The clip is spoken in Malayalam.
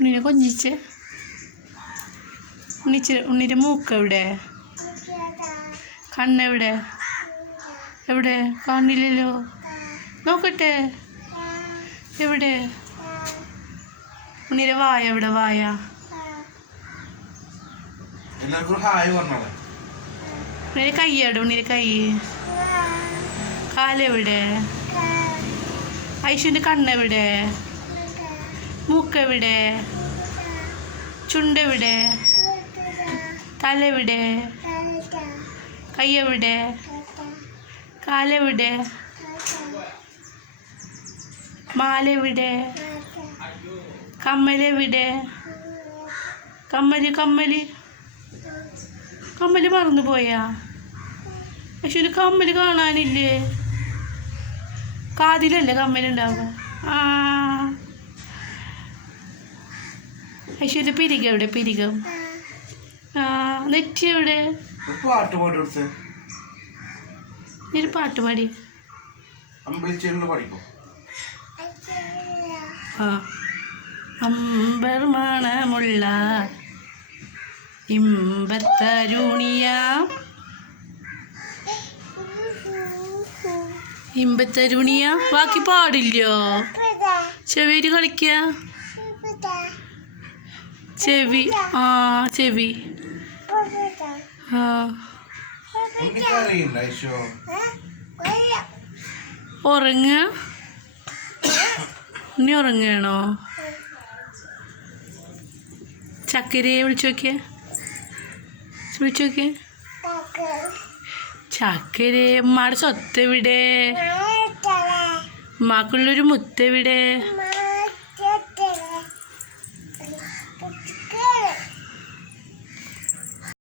ഉണ്ണിനെ കൊഞ്ചിച്ച്. ഉണ്ണിച്ച് ഉണ്ണിന്റെ മൂക്ക് എവിടെ? കണ്ണെവിടെ എവിടെ? കാണില്ലല്ലോ. നോക്കട്ടെ. എവിടെ? ഉണ്ണിയുടെ വായ എവിടെ? വായ. ഉണ്ണിയുടെ കൈ എവിടെ? ഉണ്ണിയുടെ കൈ. കാലെവിടെ ഐശുവിന്റെ കണ്ണെവിടെ മൂക്കെവിടെ ചുണ്ടെവിടെ? തലവിടെ? കൈയെവിടെ? കാലെവിടെ? മാലെവിടെ? കമ്മലെവിടെ? കമ്മൽ കമ്മൽ. കമ്മൽ മറന്നു പോയാ? പക്ഷെ ഒരു കമ്മൽ കാണാനില്ലേ? കാതിലല്ലേ കമ്മലുണ്ടാവുക? ആ ഐശ്വര്യ പിരിക എവിടെ? പിരികം. ആ നെറ്റി എവിടെ? പാട്ട് നീ ഒരു പാട്ട് പാടി. ആ അമ്പർ മണമുള്ള ഇമ്പത്തരുണിയാം. ഇമ്പത്തരുണിയ. ബാക്കി പാടില്ലോ ചെവേര് കളിക്കുക ചെവി. ആ ചെവി. ആ. ഉറങ്ങുക ഇനി ഉറങ്ങുകയാണോ? ചക്കരയെ വിളിച്ചു നോക്കിയേ. വിളിച്ചു നോക്കിയേ. ചക്കരയെ. ഉമ്മാടെ സ്വത്ത് എവിടെ? ഉമ്മാക്കുള്ളൊരു മുത്ത് എവിടെ?